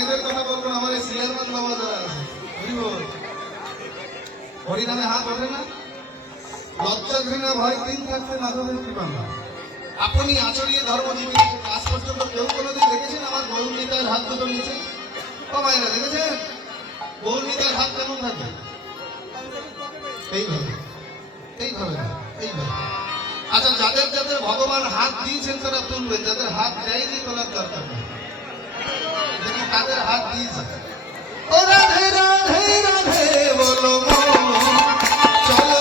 মায়েদের কথা বলবো, আমার এই সিয়ারমান বাবা যারা আছে, হরিনামে হাত ওঠে না, লজ্জা ঘৃণা ভয় তিন থাকতে মাধবের কৃপা না। আপনি আচরিয়ে ধর্মজীবী, আজ পর্যন্ত কেউ কোনোদিন দেখেছেন আমার গৌরনীতার হাত দুটো নিচে? ও মায়েরা দেখেছেন গৌরনীতার হাত কেমন থাকে? এইভাবে এইভাবে এইভাবে। আচ্ছা, যাদের যাদের ভগবান হাত দিয়েছেন তারা তুলবেন, যাদের হাত দেয়নি তোলার দরকার নেই। দেখি কাদের হাত দিয়েছে। ও রাধে রাধে রাধে বলো চলো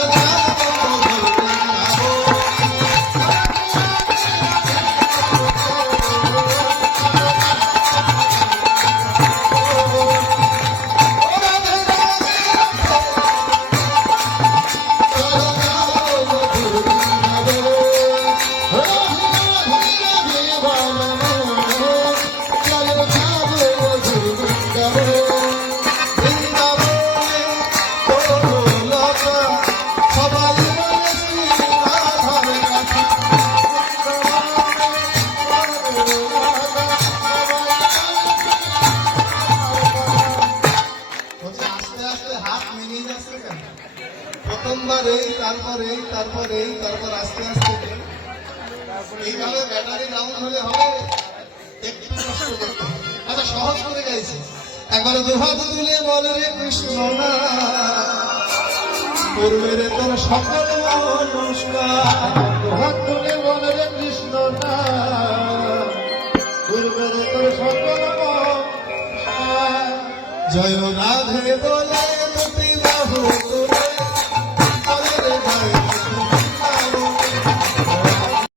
প্রথমবার এই তারপর এই তারপর এই তারপর আস্তে আস্তে এইভাবে ব্যাটারি ডাউন হলে হবে, একটু কষ্ট করতে হবে। আচ্ছা, সহজ করে গাইছে। একবার দুহাত তুলে বলে রে কৃষ্ণ না করবে রে তোর সকল নমস্কার। দুহাত তুলে বলে রে কৃষ্ণ না করবে রে তোর সকল নমস্কার। জয় রাধে বলে